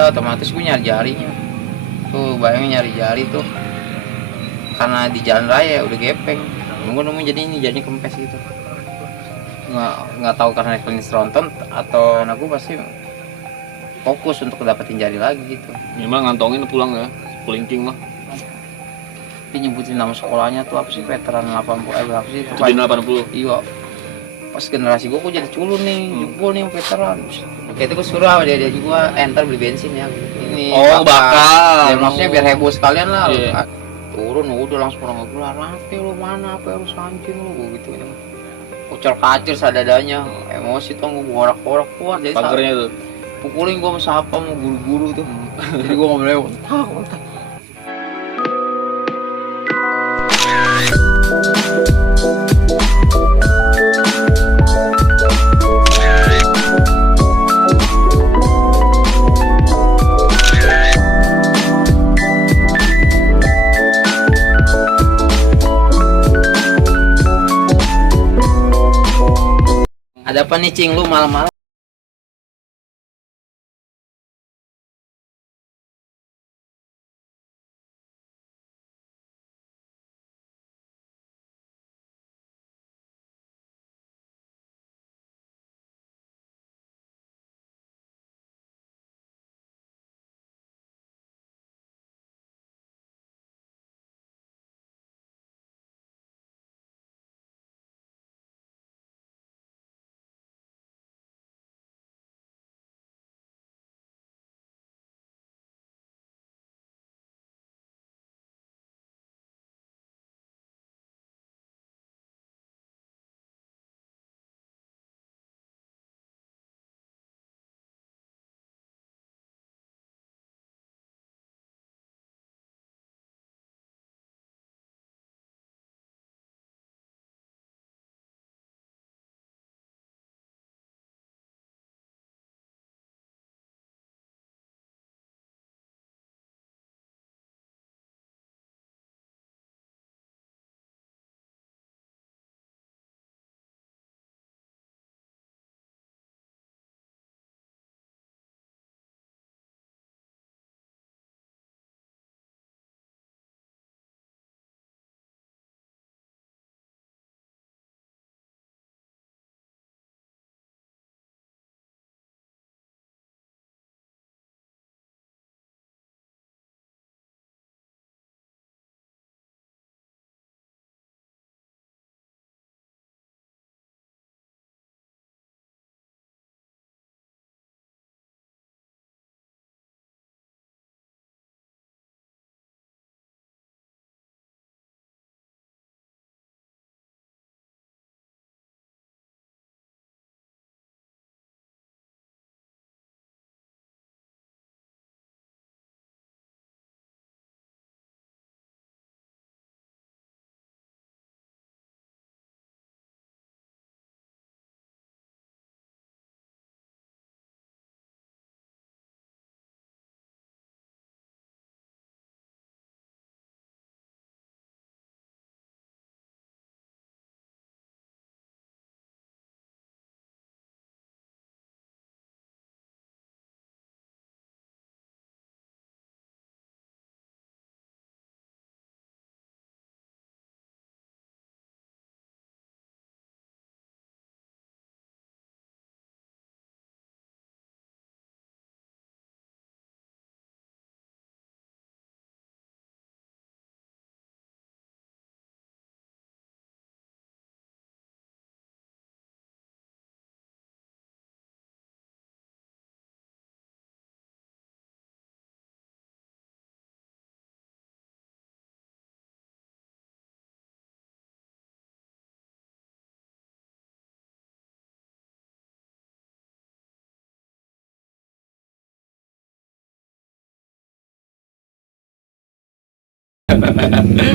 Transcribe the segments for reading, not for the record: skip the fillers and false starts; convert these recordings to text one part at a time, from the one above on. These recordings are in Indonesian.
Iya, otomatis gue nyari jarinya. Tuh bayangin nyari jari tuh. Karena di jalan raya udah gepeng. Gue nemu jadi ini jadinya kempes gitu. Nggak tahu karena klinis tronton atau anak gue pasti fokus untuk dapetin jari lagi gitu. Memang ngantongin pulang ya, pelingking mah. Dia nyebutin nama sekolahnya tuh apa sih, veteran 80 berapa sih? Jadi 80. Iya. Pas generasi gue kok jadi culun nih, jebol nih veteran. Oke itu gue suruh dia juga ntar beli bensin ya. Ini bakal. Ya, maksudnya biar heboh sekalian lah. Iya. Turun udah langsung orang ngegelar, "Nanti lu mana apa harus anjing lu," gitu ya. Ucap kacir sadadanya, emosi tuh gue borak-borak kuat jadi pagernya tuh. Pukulin gue sama siapa mau guru-guru tuh. Jadi gue ngomong lewat. Ada apa nih Cing lu malam-malam?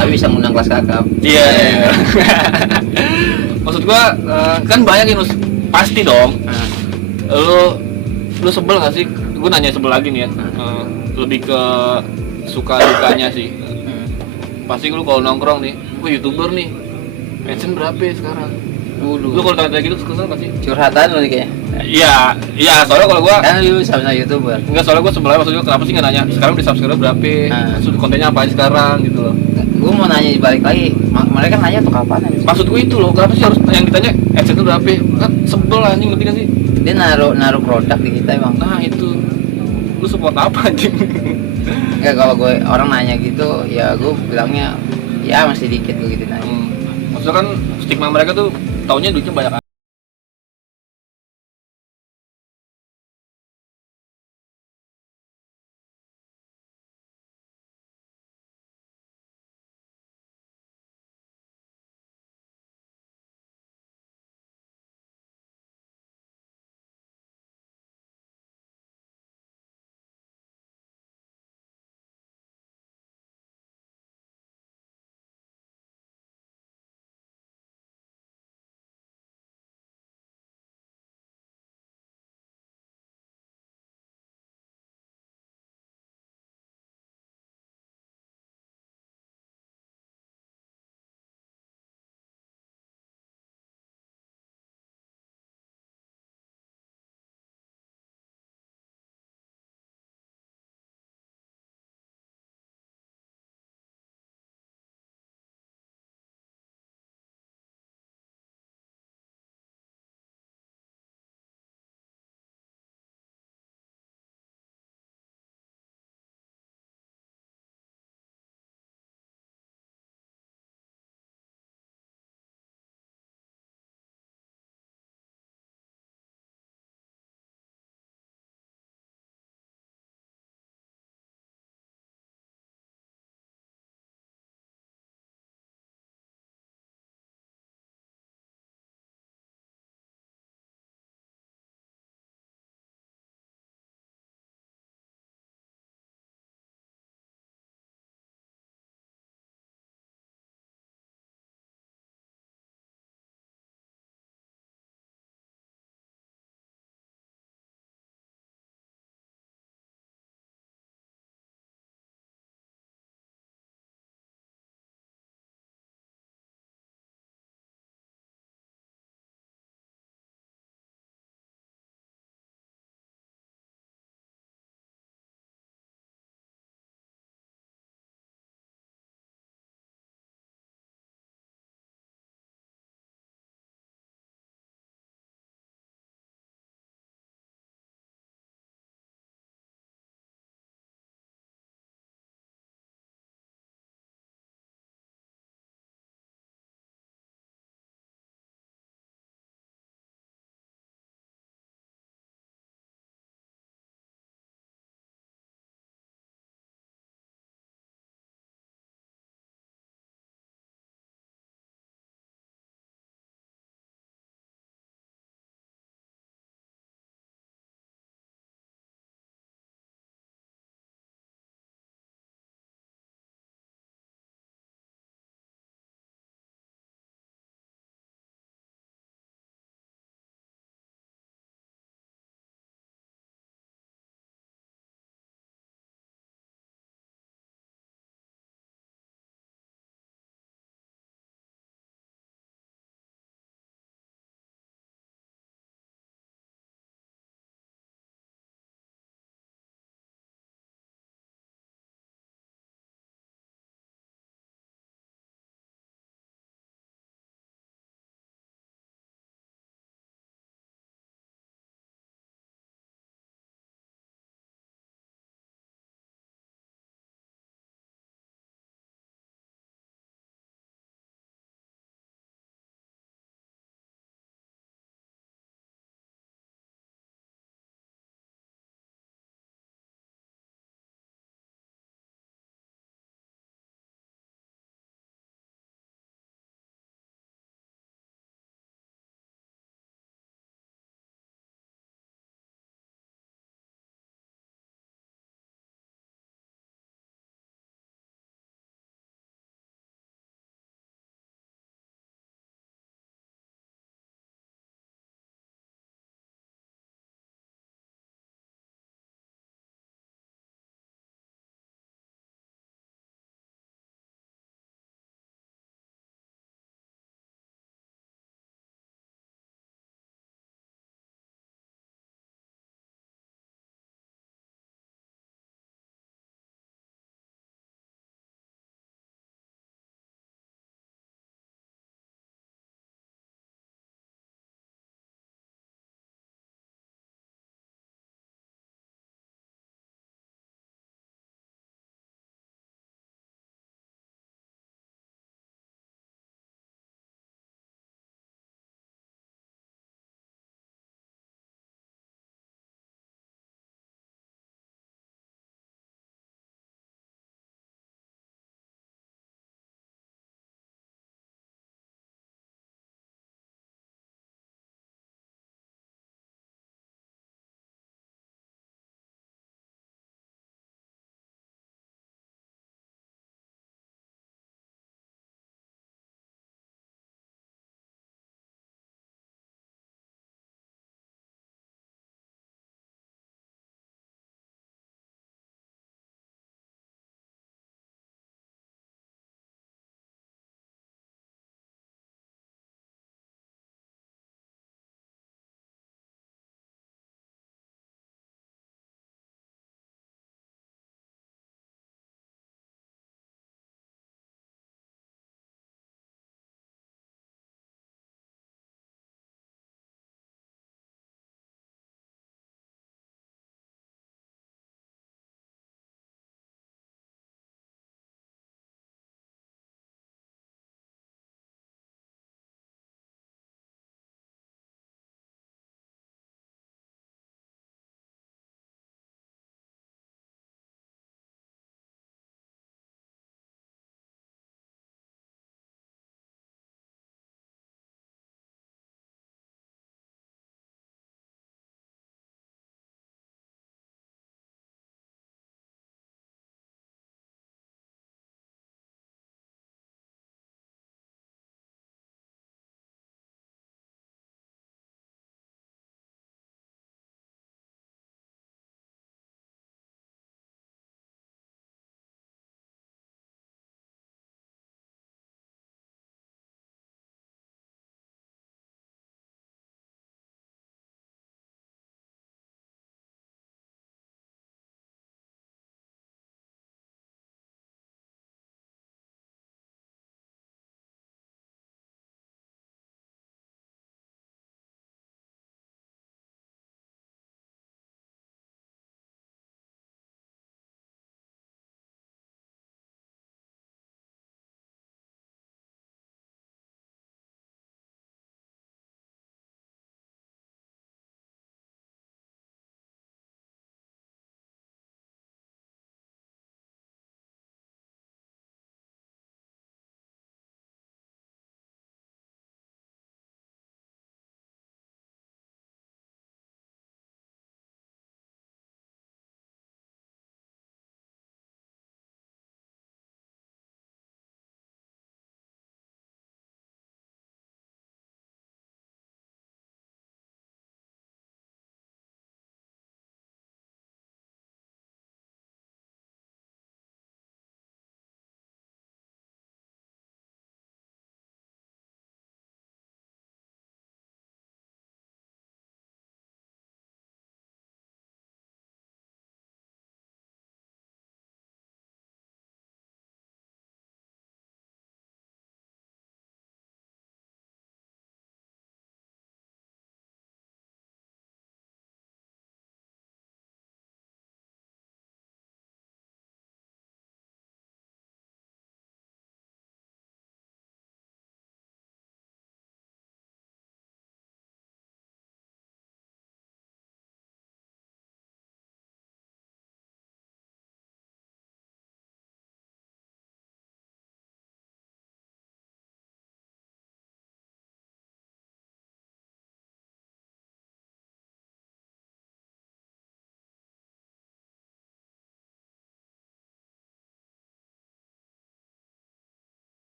Tapi bisa ngundang kelas kakap. Iya. Maksud gua kan banyak yang pasti dong. Lu sebel nggak sih? Gue nanya sebel lagi nih ya. Lebih ke suka dukanya sih. Pasti lu kalau nongkrong nih, gue YouTuber nih, mention berapa ya sekarang? Lu Dulu kalau tanya gitu kesel nggak sih? curhatan lu nih kayaknya. Iya, soalnya kalau gua Kan lu sama YouTuber. enggak, soalnya gua sebelah maksudnya kenapa sih nggak nanya sekarang di subscribe berapa? Maksud kontennya apa aja sekarang gitu loh. Gue mau nanya balik lagi. Mereka nanya tuh kapan aja. Maksud gue itu loh, kenapa sih harus yang ditanya adsense itu berapa? Kan sebel anjing, ngerti gak sih? Dia naruh produk di kita emang. Nah itu, lu support apa anjing? Enggak, kalau gue orang nanya gitu ya gue bilangnya ya masih dikit gue gitu nanya. Maksudnya kan stigma mereka tuh taunya duitnya banyak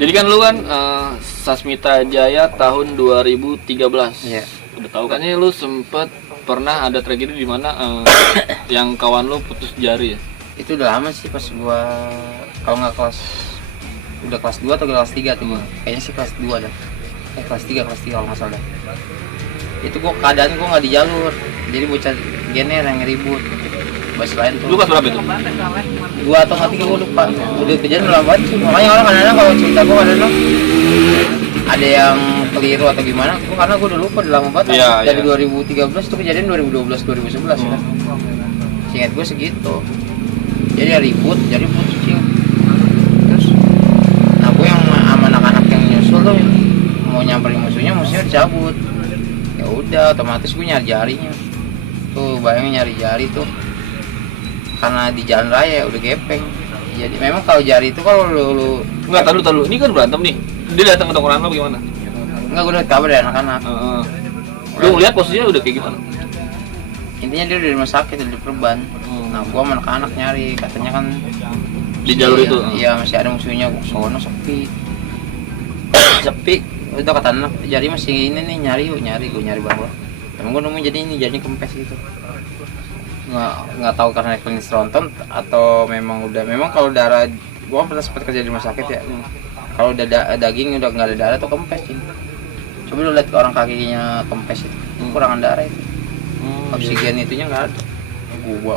Jadi kan lu kan Sasmita Jaya tahun 2013. Iya. Udah tahu kan lu sempet pernah ada tragedi di mana yang kawan lu putus jari ya? Itu udah lama sih, pas gua kalau nggak udah kelas 2 atau kelas 3 tuh gua. Kayaknya sih kelas 2 dah. Kelas 3 kalau nggak salah dah. Itu gua keadaan gua nggak di jalur. Jadi bocah gener yang ribut. Bas lain tuh. Lu kelas berapa itu? 2 atau 3 gua lupa. Udah kejadian udah lama banget sih. Makanya orang kadang-kadang kalau cerita gua kadang-kadang ada yang keliru atau gimana, karena gua udah lupa, udah lama banget. Iya, Dari iya. 2013 itu kejadian 2012 2011 kan. Seingat gua segitu. Jadi ya ribut, jadi putus sih. Terus nah gue yang sama anak-anak yang nyusul tuh mau nyamperin musuhnya dicabut. Ya udah otomatis gue nyari jarinya. Tuh bayangin nyari jari tuh. Karena di jalan raya udah gepeng. Jadi memang kalau jari itu kalau lu Enggak, tahu. Ini kan berantem nih. Dia datang ke tongkrongan lo gimana? enggak, gue udah kabar dari anak-anak. Lu ngeliat posisinya udah kayak gimana? Intinya dia di rumah sakit, di perban. Nah gue sama anak-anak nyari, katanya kan Di jalur itu? Iya, masih ada musuhnya. Gue sono sepi. Sepi. Udah kata anak, jari masih ini nih, nyari gue nyari bawah. Emang gue nemu jadi ini jadinya kempes gitu. Nggak tahu karena klinis tronton atau memang kalau darah, gue pernah sempat kerja di rumah sakit ya. Kalau udah daging udah nggak ada darah tuh kempes sih. Coba lu lihat orang kakinya kempes itu, kurangan darah itu. Oksigen itunya nggak ada.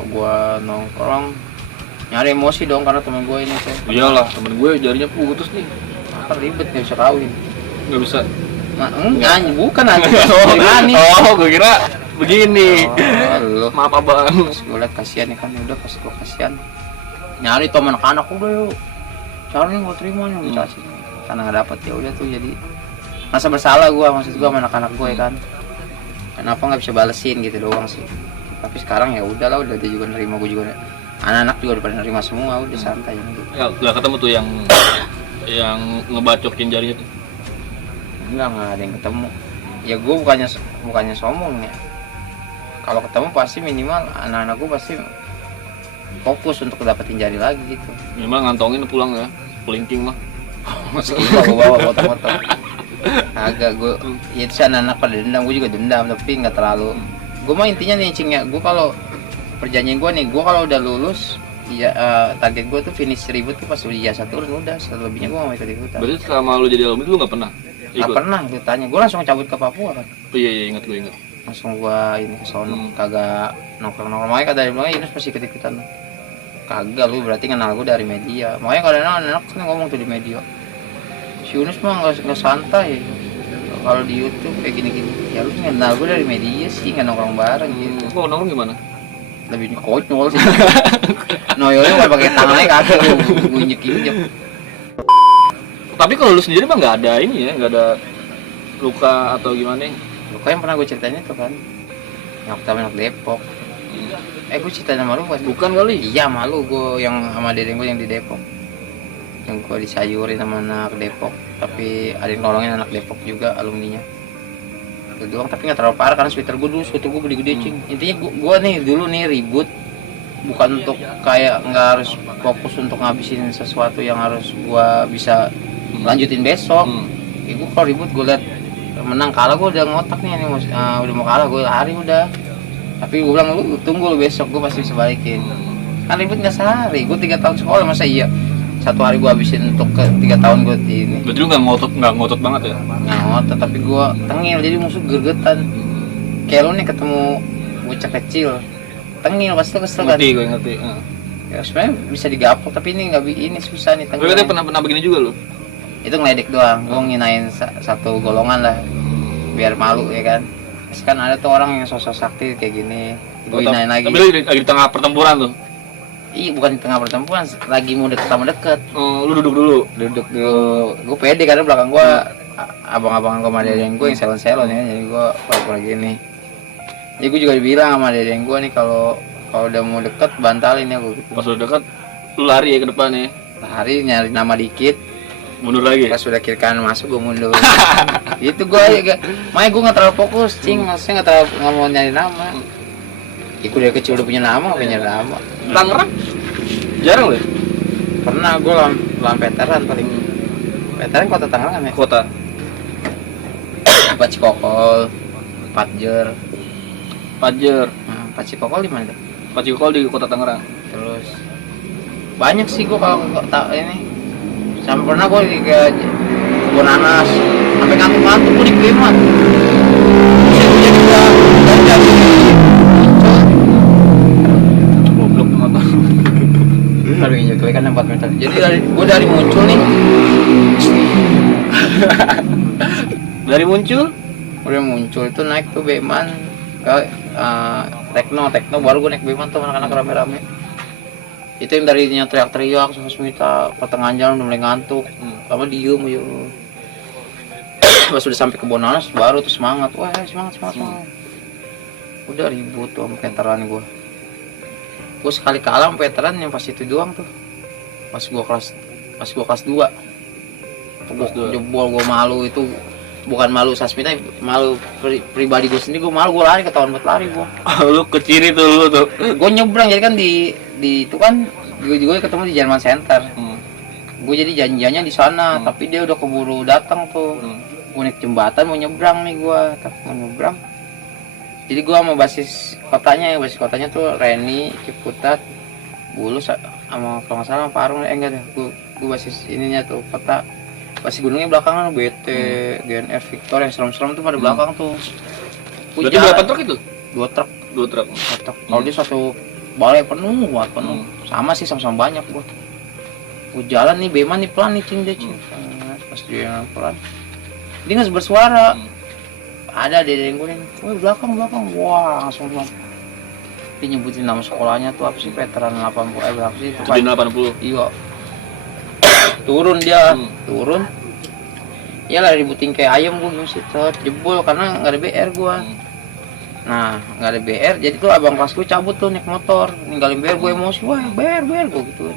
Gua nongkrong nyari emosi dong karena temen gue ini tuh. Iyalah, temen gue jarinya putus nih. Apa ribet nggak bisa kawin. Nggak bisa. Nah, enggak, bukan nanti. Gue kira begini. Lu. Maaf abang. Pas gue liat kasihan nih kan, udah pas gue kasihan. Nyari tuh anak-anak udah yuk. Cari nih gue terima nih, gue kasih. Karena nggak dapet ya udah tuh jadi masa bersalah gue, maksud gue sama anak-anak gue kan. Kenapa nggak bisa balesin gitu doang sih. Tapi sekarang ya udahlah, udah dia juga nerima, gue juga anak-anak juga udah pada nerima semua, udah santai gitu. Ya, nggak ketemu tuh yang ngebacokin jarinya tuh. Enggak ada yang ketemu. Ya gue bukannya sombong ya. Kalau ketemu pasti minimal anak-anak gue pasti fokus untuk dapetin jari lagi gitu. Memang ngantongin pulang ya, pelingking mah. Meski gue bawa foto-foto. Agak gue, ya itu sih anak-anak pada dendam, gue juga dendam tapi nggak terlalu. Gue mah intinya nih cing ya, gue kalau perjanjian gue nih, gue kalau udah lulus, ya target gue tuh finish ribut tuh pas udah ijazah turun udah, selebihnya gue nggak mau ikut-ikutan. Berarti selama lu jadi alumni lu nggak pernah ikut? Nggak pernah ditanya, gue langsung cabut ke Papua kan. Oh, iya ingat gue ingat. Langsung gue ini ke sono, kagak nongkrong-nongkrong, makanya kata dia bilang, Yunus pasti ikut-ikutan. Kagak, lu berarti kenal gue dari media. Makanya kadang anak kan ngomong tuh di media, si Yunus mah nggak santai kalau di YouTube kayak gini-gini. Ya lu kenal gue dari media sih, nggak nongkrong bareng gitu. Kok nongkrong gimana? Lebih konyol sih. Noyonya nggak pakai tangannya kagak, gue injek. Tapi kalau lu sendiri mah nggak ada ini ya, nggak ada luka atau gimana? Luka yang pernah gue ceritain itu kan, yang pertama anak Depok. Gue ceritain sama lu pas Bukan kali? iya malu gue yang sama dedeng gue yang di Depok, yang gue disayurin sama anak Depok, tapi ada yang nolongin anak Depok juga alumninya. Itu doang, tapi nggak terlalu parah karena sweater gue gede-gede cing. Intinya gue nih dulu nih ribut bukan untuk kayak nggak harus fokus untuk ngabisin sesuatu yang harus gue bisa lanjutin besok. Ya, gue kalau ribut gue liat menang kalah gue udah ngotak nih, udah mau kalah gue lari udah. Tapi gue bilang lu tunggu lu besok gue pasti bisa balikin. Kan ribut nggak sehari, gue 3 tahun sekolah masa iya 1 hari gue habisin untuk ke 3 tahun gue ini. Berarti lu nggak ngotot banget ya? Nggak ngotot, tapi gue tengil jadi musuh gergetan. Kayak lu nih ketemu bocah kecil, tengil pasti lu kesel kan? Ngerti, gue ngerti. Ya sebenarnya bisa digapok tapi ini nggak ini susah nih Gue tengil. katanya pernah begini juga lu? Itu ngeledek doang, gue nginain satu golongan lah, biar malu ya kan. Terus kan ada tuh orang yang sosok sakti kayak gini, gue hinain lagi. Tapi lu lagi di tengah pertempuran tuh? Iya bukan di tengah pertempuran, lagi mau deket sama deket. Lu duduk dulu? Duduk dulu, gue pede karena belakang gue abang-abangan gue sama dedeng gue yang selon-selon ya, jadi gue pura-pura gini. Jadi gue juga dibilang sama dedeng gue nih kalau udah mau deket bantalin ya gue gitu. Pas udah dekat, lu lari ya ke depan ya? Lari nyari nama dikit, mundur lagi? pas sudah kiri kanan masuk gue mundur. Itu gue ya, makanya gue nggak terlalu fokus, cing, maksudnya nggak mau nyari nama. Ya, gue dari kecil udah punya nama, nggak nyari nama. Tangerang? Jarang loh? Pernah gue lampeteran paling Veteran kota Tangerang ya. Kota. Pak Cikokol, Patjer. Pajer. Nah, Pak Cikokol di mana tuh? Pacikol di Kota Tangerang. Terus banyak sih gua kalau tak ini. Sampai pernah gua di ke kebun nanas. Sampai ngantuk-ngantuk gua di Beman. Jadi gua dari Goblok motor. Aduh, injek kan 4 meter. Jadi gua dari muncul nih. Dari muncul Udah muncul itu naik tuh Beman ke Tekno baru gue naik Beman tuh anak-anak rame-rame. Itu yang darinya teriak-teriak Sasmita pertengahan jalan udah mulai ngantuk. Apa diem yuk. Pas udah sampai ke Bonanas baru tuh semangat. Wah, semangat. Udah ribut tuh sama veteran gue. Gue sekali kalah sama veteran yang pas itu doang tuh. Pas gue kelas 2. Gue jebol, gue malu itu. Bukan malu Sasmita, malu pribadi gue sendiri. Gue malu, gue lari, ketahuan buat lari gue. lu keciri tuh lu tuh. Gue nyebrang, jadi kan di itu kan gue ketemu di Jerman Center. Gue jadi janjiannya di sana, tapi dia udah keburu datang tuh. Gue naik jembatan mau nyebrang nih gue, tapi mau nyebrang. Jadi gue sama basis kotanya tuh Reni, Ciputat, Bulus, sama kalau nggak salah sama Parung, enggak deh. Gue basis ininya tuh kota. Pasti gunungnya belakangan BT, GNR, Victor yang serem-serem tuh pada belakang tuh. Berarti berapa truk itu? 2 truk. 2 truk. Kalau dia satu balai penuh, penuh. Sama sih, sama-sama banyak gua. Gua jalan nih, Beman nih pelan nih cing. Pas dia pelan, dia nggak bersuara. Ada yang gue nih, woi belakang. Wah, langsung bilang. Dia nyebutin nama sekolahnya tuh apa sih, veteran 80 berapa sih? 80. Iya. Turun dia, ya lah ributin kayak ayam gue gitu sih, jebol karena nggak ada BR gue. Nah, nggak ada BR, jadi tuh abang kelas gue cabut tuh naik motor, ninggalin BR. Gue emosi, wah BR gue gitu.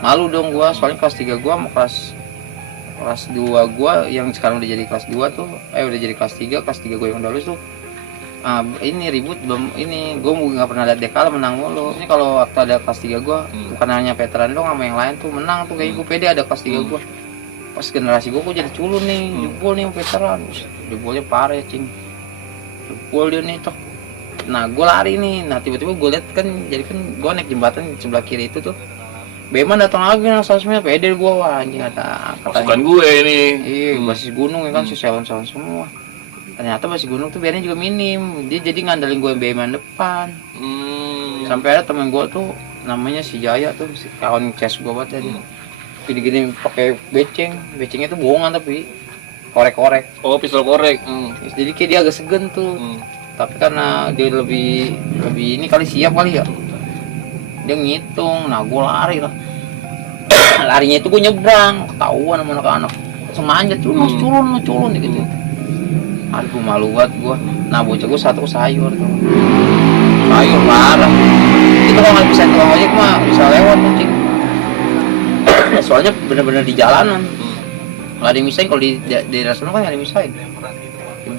Malu dong gue, soalnya kelas 3 gue sama kelas 2 gue yang sekarang udah jadi kelas 2 tuh, udah jadi kelas 3 gue yang udah lulus tuh. Ini ribut belum ini, gue nggak pernah lihat dekal menang mulu. Ini kalau waktu ada kelas 3 gue, bukan hanya veteran dong, sama yang lain tuh menang tuh. Kayak gue pede ada kelas 3 gue. Pas generasi gue jadi culun nih, jebol nih yang veteran. Jebolnya parah ya cing, jebol dia nih tuh. Nah gue lari nih, nah tiba-tiba gue lihat kan, jadi kan gue naik jembatan di sebelah kiri itu tuh. Beman datang lagi nih, Sasmita pede gue, wah anjing ada pasukan gue ini. Iya, basis gunung ya kan, si salon-salon semua. Ternyata basis gunung tuh BR-nya juga minim. Dia jadi ngandelin gue Beman depan. Sampai ada temen gue tuh namanya si Jaya tuh, si kawan CS gue banget tadi. Gini-gini pakai becengnya tuh bohongan tapi korek-korek. Oh, pistol korek. Jadi kayak dia agak segen tuh. Tapi karena dia lebih ini kali siap kali ya. Dia ngitung, nah gue lari lah. Larinya itu gue nyebrang, ketahuan sama anak-anak. Semanjat culun gitu. Aduh malu banget gue. Nah bocah gue satu sayur tuh. Sayur parah. Itu kalau nggak bisa tukang ojek mah bisa lewat kucing. Soalnya bener-bener di jalanan. Nggak ada yang misahin, kalau di daerah sana kan nggak ada yang misahin.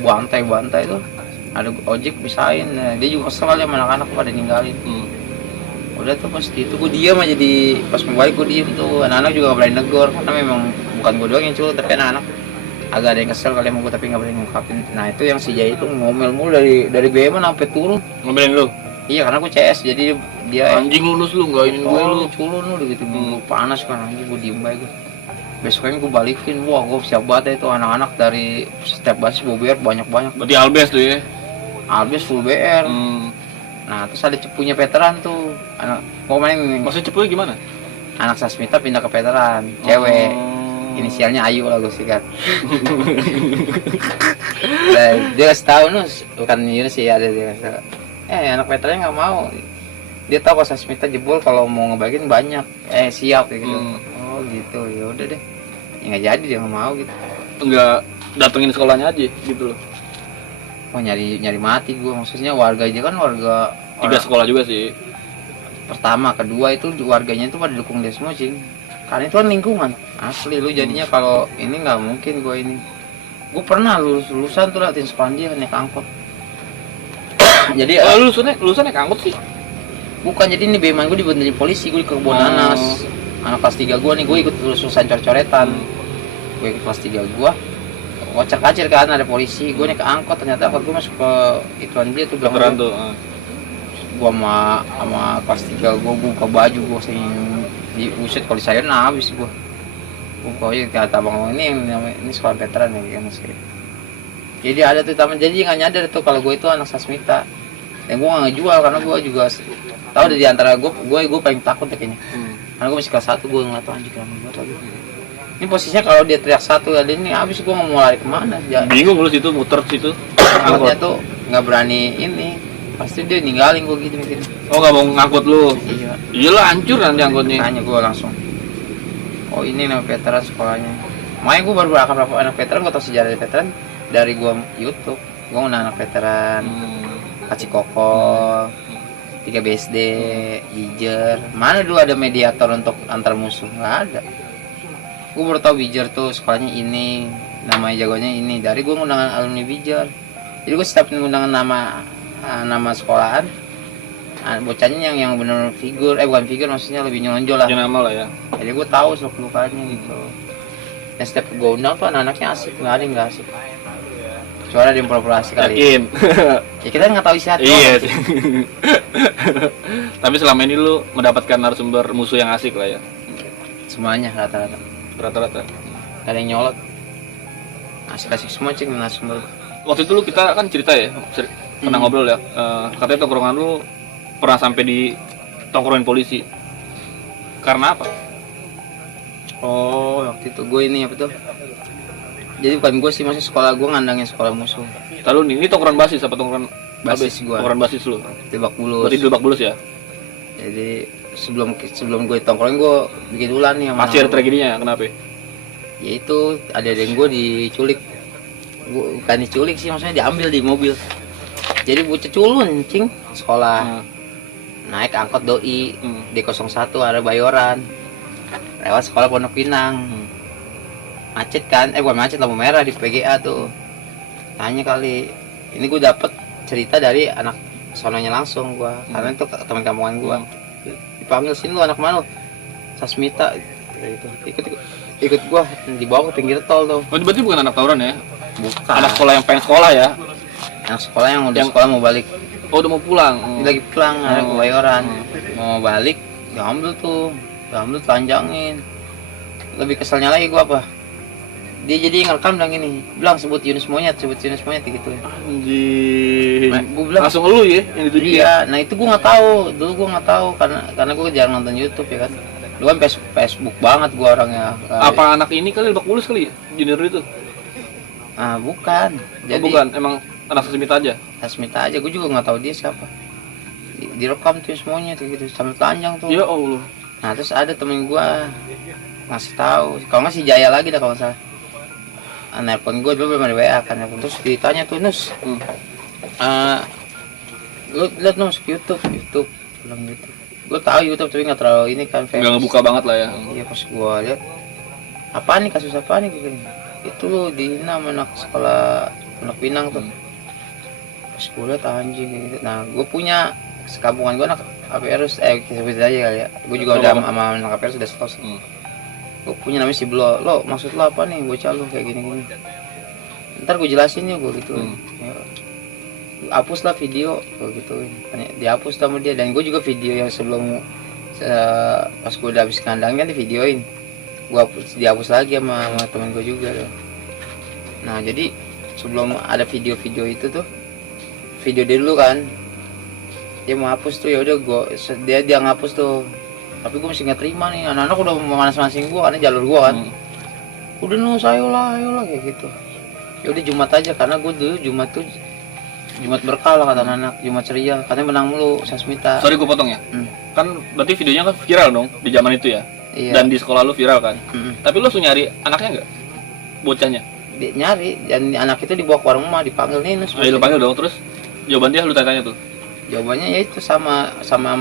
Bantai tuh. Ada ojek misahin. Nah, dia juga kesel kali sama anak-anak pada ninggalin. Udah tuh pas itu gue diam aja, pas mau balik gue diem tuh. Anak-anak juga gak berani negor karena memang bukan gue doang yang culun, tapi anak-anak agak ada yang kesel kali sama gue tapi nggak berani ngungkapin. Nah itu yang si Jaya itu ngomel mulu dari Beman sampai turun. Ngomelin lu? Iya karena gue CS, jadi dia anjing lulus lu, nggak ini gue lu culun lu gitu. Panas kan anjing, gue diem aja. Besoknya gue balikin, wah gue siap banget itu anak-anak dari setiap basis gue BR banyak-banyak. Berarti Albes tuh ya? Albes full BR. Nah terus ada cepunya veteran tuh, anak mau main. Maksudnya cepunya gimana? Anak Sasmita pindah ke veteran, cewek. Inisialnya Ayu lah gue sikat. Nah, dia kasih tahu nus, bukan Yunus sih ada dia. Anak veterannya nggak mau. Dia tahu kalau Sasmita jebol kalau mau ngebagiin banyak. Siap kayak gitu. Oh gitu, ya udah deh. Ya nggak jadi, dia nggak mau gitu. Enggak datengin sekolahnya aja gitu loh. Oh nyari mati gue, maksudnya warga aja kan warga. 3 sekolah juga sih. Pertama, kedua itu warganya itu pada dukung dia semua cing. Karena itu kan lingkungan asli, lu jadinya kalau ini nggak mungkin gue ini. Gue pernah lulusan tuh latihan Sepandia naik angkot. Jadi lulusan naik angkot sih? Bukan, jadi ini Beman gue dibenterin polisi, gue di kebun nanas. Anak kelas 3 gue nih, gue ikut lulusan coret-coretan. gue ke kelas 3 gue ngocak kacir kan ada polisi, gue naik ke angkot, ternyata angkot gue masuk ke ituan dia tuh Veteran tuh. gue sama kelas 3 gue buka baju gue sing diusut kalau saya habis gue buka aja kata abang ini yang ini sekolah veteran ya kan sih. Jadi ada tuh teman, jadi nggak nyadar tuh kalau gue itu anak Sasmita dan gue nggak ngejual karena gue juga tahu di antara gue paling takut deh kayaknya karena gue masih kelas 1, gue ngeliat tuh anjing kenapa gue lagi ini posisinya kalau dia teriak satu ada ini habis gue mau lari kemana ya. Bingung lu situ muter situ Angkotnya tuh nggak berani ini pasti dia ninggalin gue gitu mikir. Oh nggak mau ngangkut lu? Iya. Iyalah hancur nanti angkotnya. Tanya gue langsung. Oh ini anak veteran sekolahnya. Makanya gue baru akan anak veteran, gue tau sejarah veteran dari gue YouTube. Gue anak veteran, Kaci Koko, 3 BSD, Bijer. Mana dulu ada mediator untuk antar musuh? Nggak ada. Gue baru tau Bijer tuh sekolahnya ini, namanya jagonya ini. Dari gue undangan alumni Bijer. Jadi gue setiap undangan nama sekolahan, bocahnya yang benar figur, bukan figur maksudnya lebih nyonjol lah. Nama lah ya. Jadi gue tahu seluk beluknya gitu. Dan setiap gue undang tuh anak-anaknya asik, nggak ada yang nggak asik. Kecuali ada yang pura-pura asik kali. Yakin? Ya kita nggak tahu isi hati. Iya sih. Tapi selama ini lu mendapatkan narasumber musuh yang asik lah ya. Semuanya rata-rata. Rata-rata. Gak ada yang nyolot. Asik-asik semua cing narasumber. Waktu itu lu kita kan cerita ya, pernah ngobrol ya. Katanya tongkrongan lu pernah sampai di tongkrongan polisi. Karena apa? Oh, waktu itu gue ini apa tuh? Jadi bukan gue sih, masih sekolah gue ngandangin sekolah musuh. Lalu ini tongkrongan basis apa tongkrongan Basis gue. Tongkrongan basis lu. Di Lebak Bulus. Berarti di Lebak Bulus ya? Jadi sebelum gue tongkrongin gue bikin ulan nih sama Masih ada tragedinya, kenapa? ya itu ada yang gue diculik. Bukan diculik sih, maksudnya diambil di mobil. Jadi bocah culun cing sekolah. Naik angkot doi D01 arah Bayoran. Lewat sekolah Pondok Pinang. Macet kan, bukan macet, lampu merah di PGA tuh. Tanya kali, ini gue dapet cerita dari anak sononya langsung gue, karena itu teman kampungan gue. Dipanggil, sini lu anak mana lu? Sasmita gitu. Ikut gue, dibawa ke pinggir tol tuh. Oh, berarti bukan anak tawuran ya? Bukan. Anak sekolah yang pengen sekolah ya? Anak sekolah yang udah sekolah mau balik. Oh, udah mau pulang? Ini lagi pulang, ada ke Bayoran. Mau balik, diambil tuh. Diambil, telanjangin. Lebih keselnya lagi gue apa? Dia jadi ngerekam bilang gini, sebut Yunus Monyet gitu ya. Anjing. Nah, gue bilang langsung lu ya yang dituju. Iya, nah itu gue nggak tahu. Dulu gue nggak tahu karena gue jarang nonton YouTube ya kan. Dulu kan Facebook banget gue orangnya. Apa anak ini kali Lebak Bulus kali ya? Junior itu? Ah, bukan. Jadi bukan, emang anak Sasmita aja. Sasmita aja, gue juga nggak tahu dia siapa. Direkam tuh semuanya gitu sambil telanjang tuh. Ya Allah. Nah, terus ada temen gue ngasih tahu. Kalau nggak si Jaya lagi dah kalau nggak salah. Nelpon gue dulu belum ada WA kan, terus ditanya tuh Nus, lu lihat Nus YouTube bilang gitu. Gue tahu YouTube tapi nggak terlalu ini kan. Nggak ngebuka banget lah ya. Iya, pas gue lihat apa nih, kasus apa nih gue bilang, itu lu dihina sama anak sekolah Pondok Pinang tuh. Pas gue lihat anjing gitu. Nah, gue punya sekampungan gue anak APR, sebut aja kali ya. Gue juga udah sama anak APR sudah selesai. Gue punya namanya si Blo, lo maksud lo apa nih bocah lo kayak gini ntar gue jelasin ya gue gituin. Ya, hapus lah video gue gituin, dihapus sama dia. Dan gue juga video yang sebelum pas gue udah habis kandang kan di videoin, gue dihapus lagi sama temen gue juga tuh. Nah jadi sebelum ada video-video itu tuh, video dia dulu kan dia mau hapus tuh, ya udah dia ngapus tuh. Tapi gue masih nggak terima nih, anak-anak udah memanas-manasin gue karena jalur gue kan. Udah Nus, ayolah kayak gitu. Ya udah Jumat aja, karena gue dulu Jumat berkah lah kata anak-anak, Jumat ceria, katanya menang mulu Sasmita. Sorry gue potong ya. Kan berarti videonya kan viral dong di zaman itu ya. Iya. Dan di sekolah lu viral kan. Tapi lu langsung nyari anaknya nggak? Bocahnya? Dia nyari, dan anak itu dibawa ke warung emak, dipanggil nih Nus. Ayo lu panggil dong, terus jawaban dia lu tanya tuh. Jawabannya ya itu sama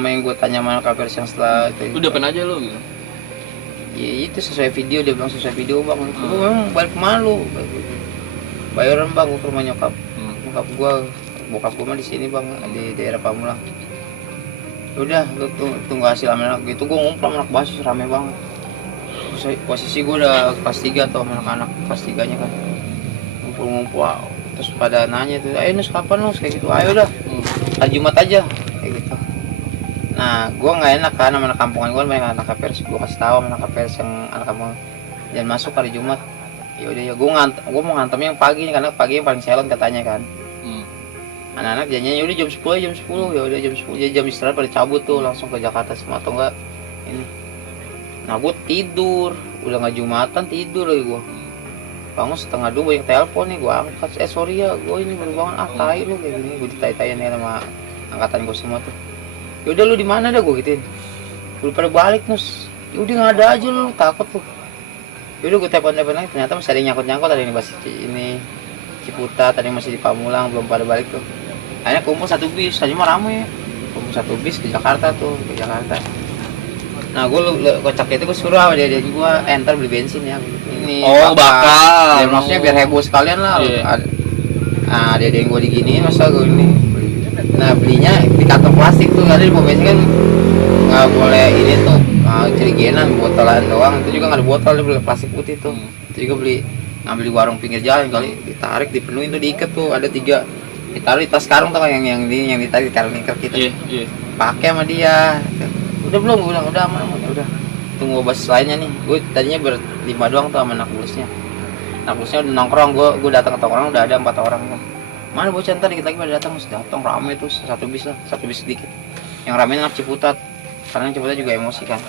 yang gue tanya sama kabar yang setelah itu. Udah pen aja lo gitu. Ya itu sesuai video, dia bilang sesuai video bang. Lu memang balik kemana lu? Bayaran bang, gue ke rumah nyokap. Bokap gue mah di sini bang, di daerah Pamulang. Udah, lu tunggu hasil anak gitu. Gue ngumpul anak basis rame banget. posisi gue udah kelas 3 tuh sama anak-anak kelas 3 nya kan, ngumpul-ngumpul, terus pada nanya tuh, ayo Nus kapan Nus, kayak gitu, ayo dah hari Jumat aja kayak gitu. Nah gue nggak enak kan sama anak kampungan gue, banyak anak KPRS, gue kasih tahu sama anak KPRS yang anak kampung jangan masuk hari Jumat. Ya udah ya, gue mau ngantemnya yang pagi nih, karena pagi yang paling silent katanya kan. Anak-anak janjinya udah jam 10 jam 10, ya udah jam 10 jadi jam istirahat pada cabut tuh langsung ke Jakarta semua atau enggak ini. Nah gue tidur, udah nggak Jumatan tidur lagi gue. Bangun setengah 2 banyak telepon nih, gue angkat, sorry ya gue ini baru bangun, tai lu kayak gini, gue ditai-taian ya sama angkatan gue semua tuh. Ya udah lu di mana dah, gue gituin. Lu pada balik Nus, ya udah nggak ada aja lu, takut lu. Ya udah gue telepon lagi, ternyata masih ada yang nyangkut-nyangkut, ada yang di ini Ciputat, tadi masih di Pamulang, belum pada balik tuh. Akhirnya kumpul satu bis, tadi mah rame, kumpul satu bis ke Jakarta tuh, ke Jakarta. Nah gue kocak itu gue suruh sama dia gue, ntar beli bensin ya ini. Oh bakal. Ya, maksudnya biar heboh sekalian lah. Yeah. Nah dia yang gue diginiin, masa gue ini. Nah belinya di kantong plastik tuh, ada di pom bensin kan nggak boleh ini tuh, cerigenan botolan doang, itu juga nggak ada botol, dia beli plastik putih tuh. Itu juga beli ngambil di warung pinggir jalan kali, ditarik dipenuhin tuh, diikat tuh, ada 3 ditaruh di tas karung tuh, yang ditarik di karung ikat kita. Pakai sama dia. Udah belum, gue bilang udah aman, udah tunggu bus lainnya nih. Gue tadinya ber-5 doang tuh sama anak busnya. Anak busnya udah nongkrong, gue datang ke tongkrong udah ada 4 orang tuh. Mana bocah, ntar dikit lagi pada datang, mesti datang rame tuh, satu bis sedikit. Yang rame anak Ciputat, karena Ciputat juga emosi kan.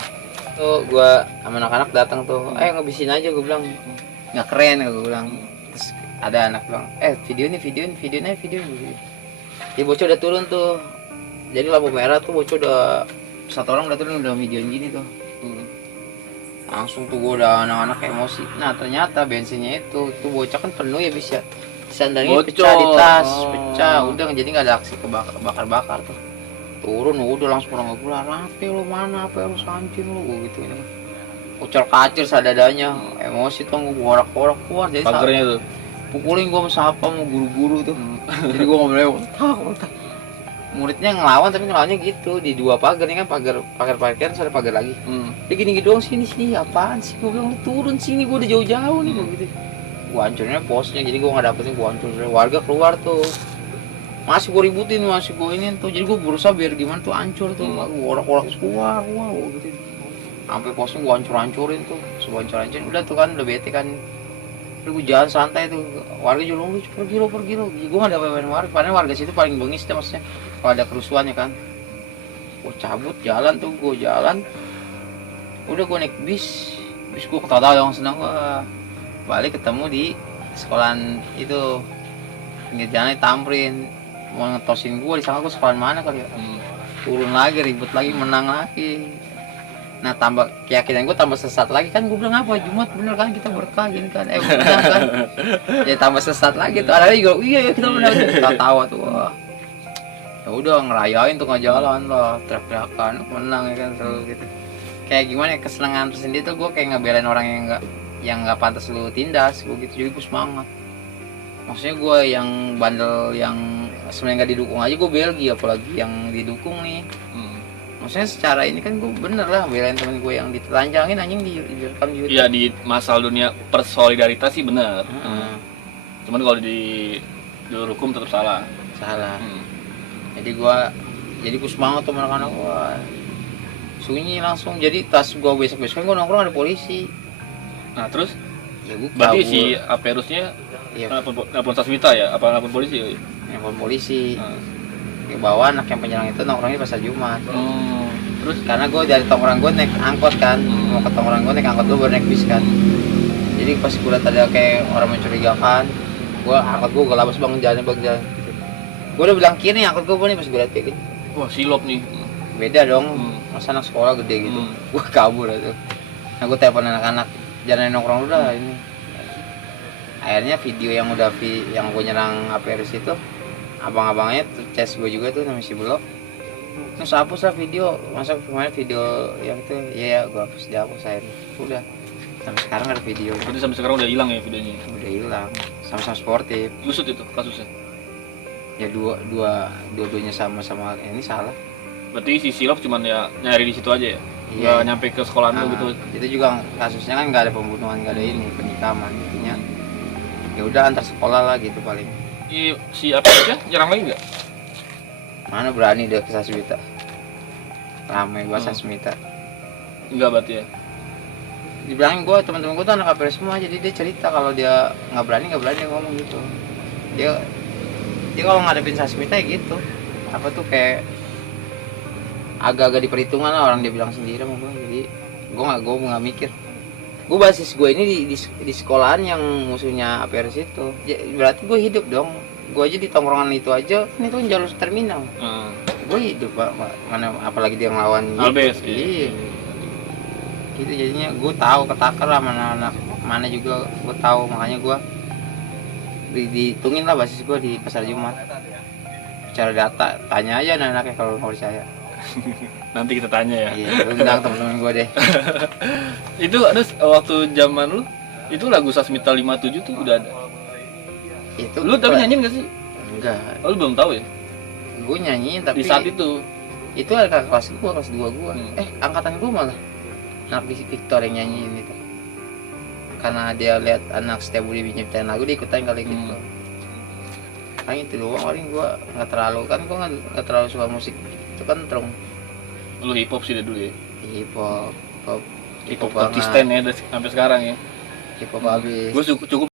Tuh gue sama anak-anak datang tuh, ayo ngabisin aja, gue bilang nggak keren, gue bilang. Terus ada anak bilang, videonya. Ya bocah udah turun tuh, jadi lampu merah tuh, bocah udah satu orang udah turun, udah videoin gini tuh. Langsung tuh gue udah anak-anak emosi. Nah ternyata bensinnya itu bocah kan penuh ya bis ya, sandalnya pecah di tas, pecah, udah jadi nggak ada aksi bakar tuh. Turun udah langsung orang pulang, rapi lu mana, apa lu sancin lu, gue gitu ini. Ucar kacir sadadanya, emosi tuh gue korak-korak keluar, jadi pagernya tuh pukulin gue sama siapa, mau guru-guru tuh. Jadi gue ngomongnya tak. Muridnya ngelawan, tapi ngelawannya gitu di 2 pagar nih kan, pagar parkiran, ada pagar lagi. Dia gini doang, sini apaan sih, gue bilang turun sini, gue udah jauh-jauh nih, gue gitu. Gue hancurinnya posnya, jadi gue nggak dapetin, gue hancurin. Warga keluar tuh, masih gue ributin, masih gue ini tuh, jadi gue berusaha biar gimana tuh hancur tuh, gue orak-orak keluar gitu. Sampai posnya gue hancur-hancurin tuh, hancur-hancurin, udah tuh kan, udah bete kan. Terus gue jalan santai tuh, warga juga pergi lo. Gue nggak ada apa-apa warga, padahal warga situ paling bengis deh maksudnya. Kalau ada kerusuhannya kan, gue cabut jalan tuh, udah gue naik bis gue ketawa yang senang, gue balik ketemu di sekolahan itu, pinggir jalan tamrin, mau ngetosin gue, disangka gue sekolahan mana kali ya. Turun lagi, ribut lagi, menang lagi. Nah tambah keyakinan gue tambah sesat lagi kan, gue bilang apa Jumat bener kan, kita berkah gini kan, bener kan. Ya tambah sesat lagi tuh, ada lagi gue, iya kita bener, kita tawa tuh. Wah. Ya udah ngerayain tuh, nggak jalan lah, teriak-teriakan, menang ya kan, selalu gitu. Kayak gimana ya, kesenangan tersendiri tuh, gue kayak ngebelain orang yang nggak pantas lu tindas, gue gitu, jadi gue semangat. Maksudnya gue yang bandel, yang sebenarnya nggak didukung aja gue belgi, apalagi yang didukung nih. Maksudnya secara ini kan gue bener lah belain temen gue yang ditelanjangin anjing di rekam YouTube. Iya, di masalah dunia persolidaritas sih bener. Cuman kalau di jalur hukum tetap salah. Jadi gue semangat tuh anak-anak gue, sunyi langsung. Jadi tas gue besok-besok gue nongkrong ada polisi. Nah terus ya gue berarti si Aperusnya nelpon Sasmita ya, apa nelpon polisi? Nelpon polisi. Ke bawah anak yang penyerang itu nongkrongnya pas Jumat. Terus karena gue dari tongkrong gue naik angkot kan, mau ke tongkrong gue naik angkot dulu baru naik bis kan. Jadi pas gue liat ada kayak orang mencurigakan, angkot gue labas bangun jalan gitu. Gue udah bilang kiri angkot gue nih, pas gue liat kayak gitu, wah silop nih, beda dong. Masa anak sekolah gede gitu. Gue kabur itu. Nah gue telepon anak-anak, jangan nongkrong udah ini. Akhirnya video yang gue nyerang APRS itu, abang-abangnya tuh cas gue juga tuh namanya si Blok. Terus hapus lah video, masa kemarin video yang itu, ya gue dihapus akhirnya. Udah, sampai sekarang ada video. Jadi sampai sekarang udah hilang ya videonya? Udah hilang, sama-sama sportif. Usut itu kasusnya? Ya dua-duanya sama-sama ini salah. Berarti si Silop cuman ya nyari di situ aja ya? nggak nyampe ke sekolah lu gitu. Itu juga kasusnya kan nggak ada pembunuhan, nggak ada ini penikaman, intinya ya udah antar sekolah lah gitu paling. Si apa aja nyerang lagi nggak? Mana berani dia ke Sasmita, ramai bahasa Sasmita. Enggak berarti ya. Dibilangin gue, teman-teman gue tuh anak APR semua, jadi dia cerita kalau dia nggak berani dia ngomong gitu. Dia kalau ngadepin Sasmita ya gitu, apa tuh kayak agak-agak diperhitungan lah, orang dia bilang sendiri sama gue. Jadi gue nggak mikir. Gue basis gue ini di sekolahan yang musuhnya APR situ, berarti gue hidup dong. Gue aja di tongkrongan itu aja, ini tuh jalur terminal. Gue hidup pak, mana apalagi dia ngelawan Albes. Iya. Gitu jadinya gue tahu ketakar lah mana juga gue tahu, makanya gue dihitungin lah basis gue di pasar Jumat. Bicara data, tanya aja anak-anaknya kalau mau percaya. Nanti kita tanya ya. Iya, undang temen-temen gue deh. Itu ada waktu zaman lu, itu lagu Sasmita 57 tuh udah ada. Itu lu tapi nyanyiin gak sih? Enggak. Oh, lu belum tahu ya? Gue nyanyiin tapi di saat itu ada kelas 2 gue. Angkatan gue malah. Anak Victor yang nyanyiin itu. Karena dia lihat anak setiap Budi nyiptain lagu, dia ikutan kali gitu. Kan itu doang, paling gue nggak terlalu, kan gue nggak terlalu suka musik itu kan terung. Lu hip hop sih dari dulu ya? Hip hop konsisten ya sampai sekarang ya. Hip hop habis. Gue cukup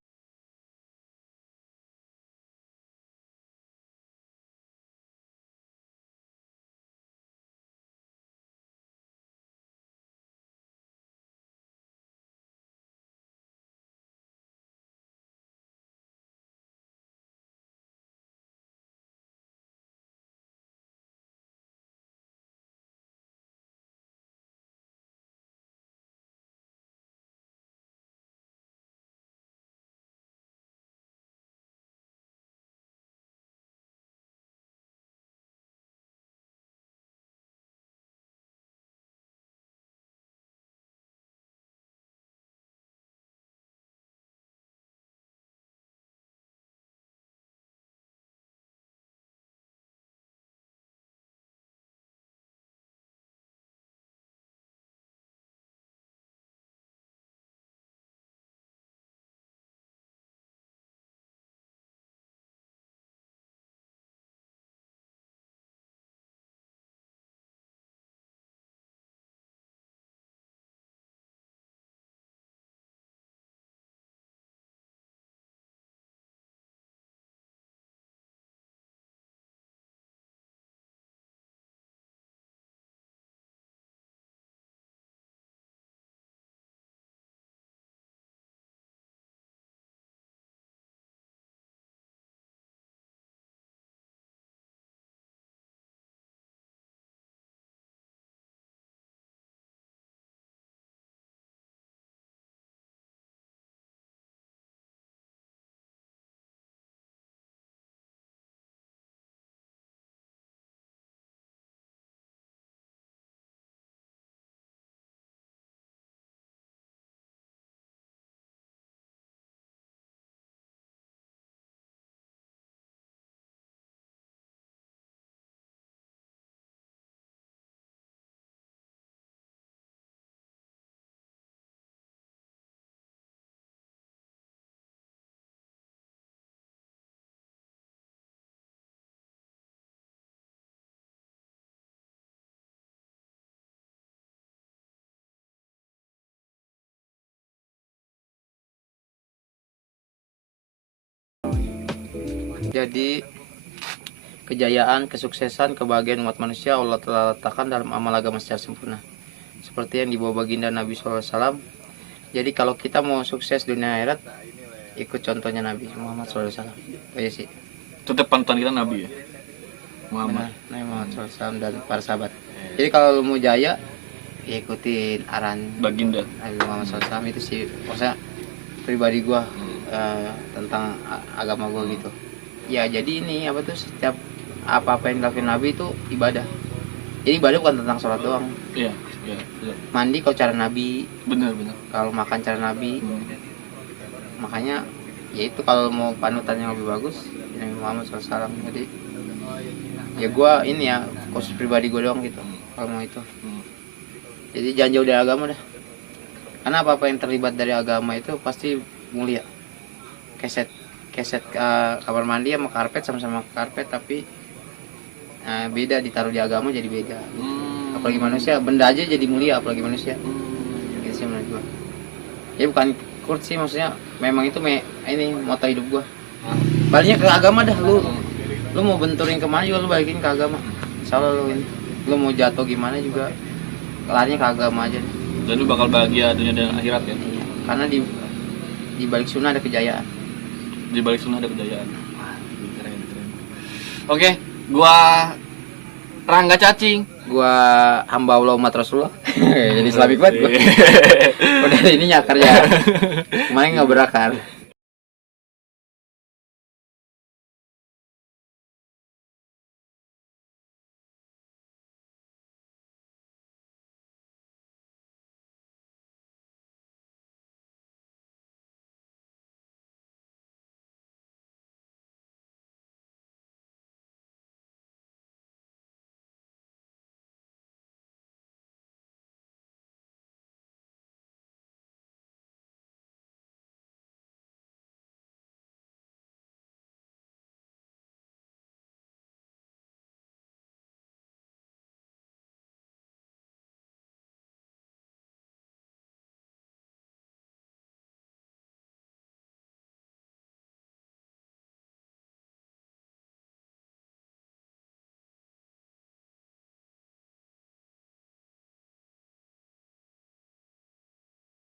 Jadi kejayaan, kesuksesan, kebahagiaan umat manusia Allah telah letakkan dalam amal agama secara sempurna, seperti yang dibawa baginda Nabi SAW. Jadi kalau kita mau sukses dunia akhirat, ikut contohnya Nabi Muhammad SAW. Oh iya sih. tetap panutan kita Nabi ya, Muhammad. Nabi Muhammad SAW dan para sahabat. Jadi kalau lu mau jaya, ya ikutin arahan Baginda Nabi Muhammad SAW. Itu sih maksudnya pribadi gua tentang agama gua gitu. Ya jadi ini apa tuh, setiap apa-apa yang dilakukan Nabi itu ibadah. Jadi ibadah bukan tentang sholat doang. iya. Mandi kalau cara Nabi, bener kalau makan cara Nabi. Makanya ya itu kalau mau panutan yang lebih bagus Nabi Muhammad SAW. Jadi ya gue ini ya khusus pribadi gue doang gitu kalau mau itu. Jadi jangan jauh dari agama dah. Karena apa-apa yang terlibat dari agama itu pasti mulia. Keset kamar mandi sama karpet sama-sama karpet, tapi beda, ditaruh di agama jadi beda. Apalagi manusia, benda aja jadi mulia, apalagi manusia. Gitu sih menurut gua. Ya bukan kurt sih, maksudnya memang itu ini moto hidup gua. Baliknya ke agama dah, lu mau benturin kemana juga lu balikin ke agama. Insyaallah lu mau jatuh gimana juga larinya ke agama aja. Dan lu bakal bahagia dunia dan akhirat ya. Iya, karena di balik sunnah ada kejayaan. Di balik sunnah ada kejayaan. Keren. Oke, gua Rangga Cacing. Gua hamba Allah umat Rasulullah. Jadi Islamik banget gua. Udah ini nyakar ya. Kemarin nggak berakar.